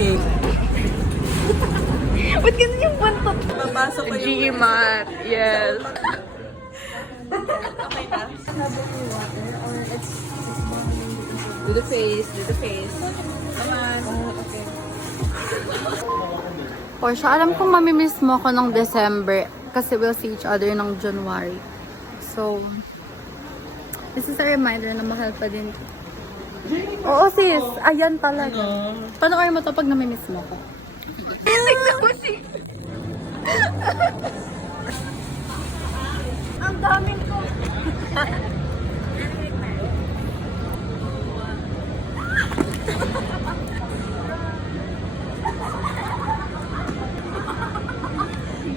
cake. Ba't ganun yung buntot? Papasok ko yung Gmat, yes. Okay na. Do the face, do the face. Come on. Okay. Portia, alam kong mamimiss mo ko ng December kasi we'll see each other ng January. So, this is a reminder na mahal pa din. Oo sis, ayan talaga. Panoorin mo to pag namimiss mo ko. Tignan mo si... Ang daming ko.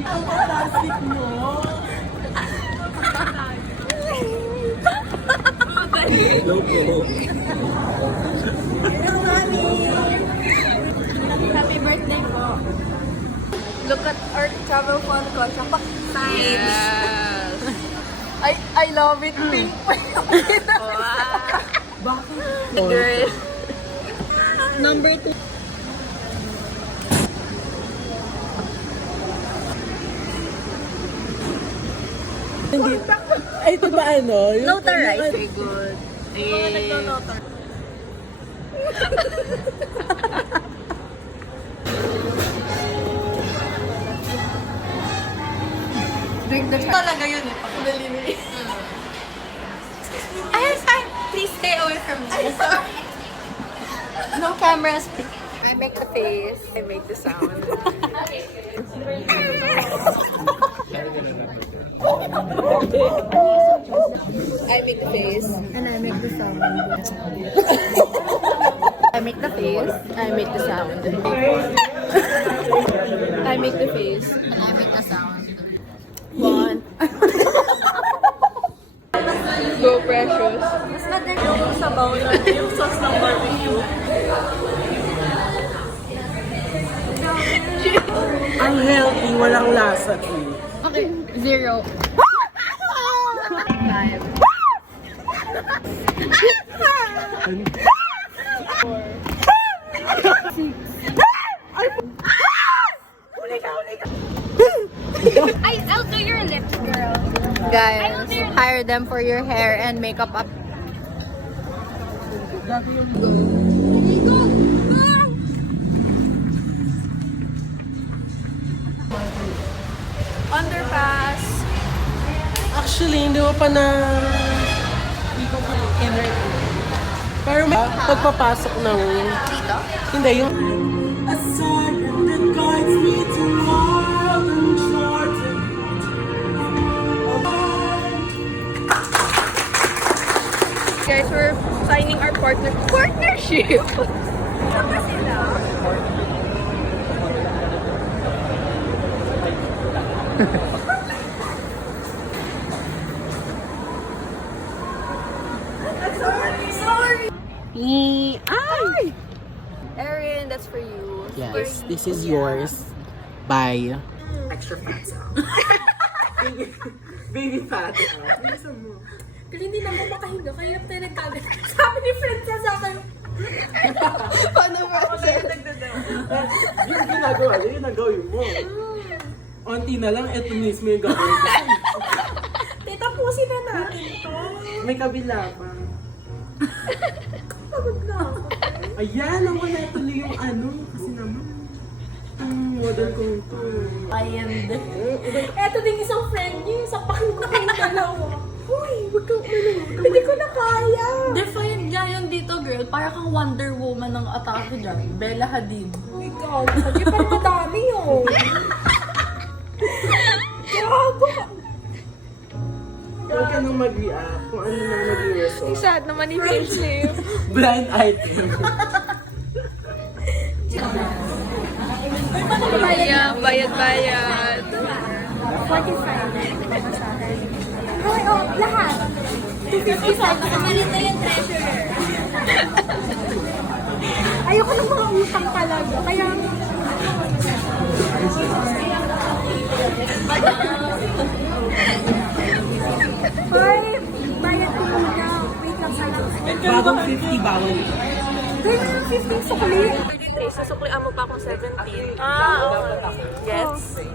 Ang plastic mo. Hello po. Hello, Mami! Happy birthday po. Look at our travel fund ko. Tsaka signs. Yes. I love it. Pink pa yung Wow. Bakit? girl. Number 2. Hindi. Ay, ito ba ano? Notarize. Very good. Drink the talaga yun eh. Pakulaliwi. I'm fine. Please stay away from me. I'm sorry. No cameras, please. I make the face. I make the sound. I make the face. And I make the sound. I make the face. I make the sound. I make the face. And I make the sound. One. Go Precious. Mas madali yung sabaw na yung sauce ng barbecue. Ang healthy, walang lasa. Okay, 0. 5. I'll do your lips, girl. Guys, hire them for your hair and makeup up. Underpass. Actually, hindi mo pa na inner. Pero pagpapasok ng... Dito? Hindi, yung... A serpent that guides me to wild and charted. Guys, we're signing our partnership. Ano sila? Sorry. Ay! Erin, that's for you. Yes, this is yours. Bye. Extra fat. Baby fat. Pero hindi naman makahinga, kaya hirap tayo nagkagat. Sabi ni Princess sa akin, Paano ba? Yung ginagawa niya, yung nagawin mo. Onti na lang, eto mismo yung gagawin ko. titapusin na natin ito. May kabila pa. Pagod na ako. Ayan, nawala tuloy yung ano. Kasi naman, ang model ko ito. And, eto din isang friend niyo, sapakin ko kayong dalawa. Uy, wag kang ano. Hindi ko na kaya. Defiant niya yun dito, girl. Para kang Wonder Woman ng atake dyan. Bella Hadid. Oh my God, hindi parang madami yun. Gago. Huwag ka nang mag-react kung ano nang maging result. Sad naman ni Friendship. Blind item. Bayad. 45. Ay, oh, lahat. 250 sa kamalit na yung treasurer. Ayoko ng mga utang talaga. Kaya... Hoy, bayad ko muna. Wait lang sa lang. Bagong 50 bawal. Ganyan yung 15 sukli. 33, susuklian mo pa akong 17. Ah, okay. Gets?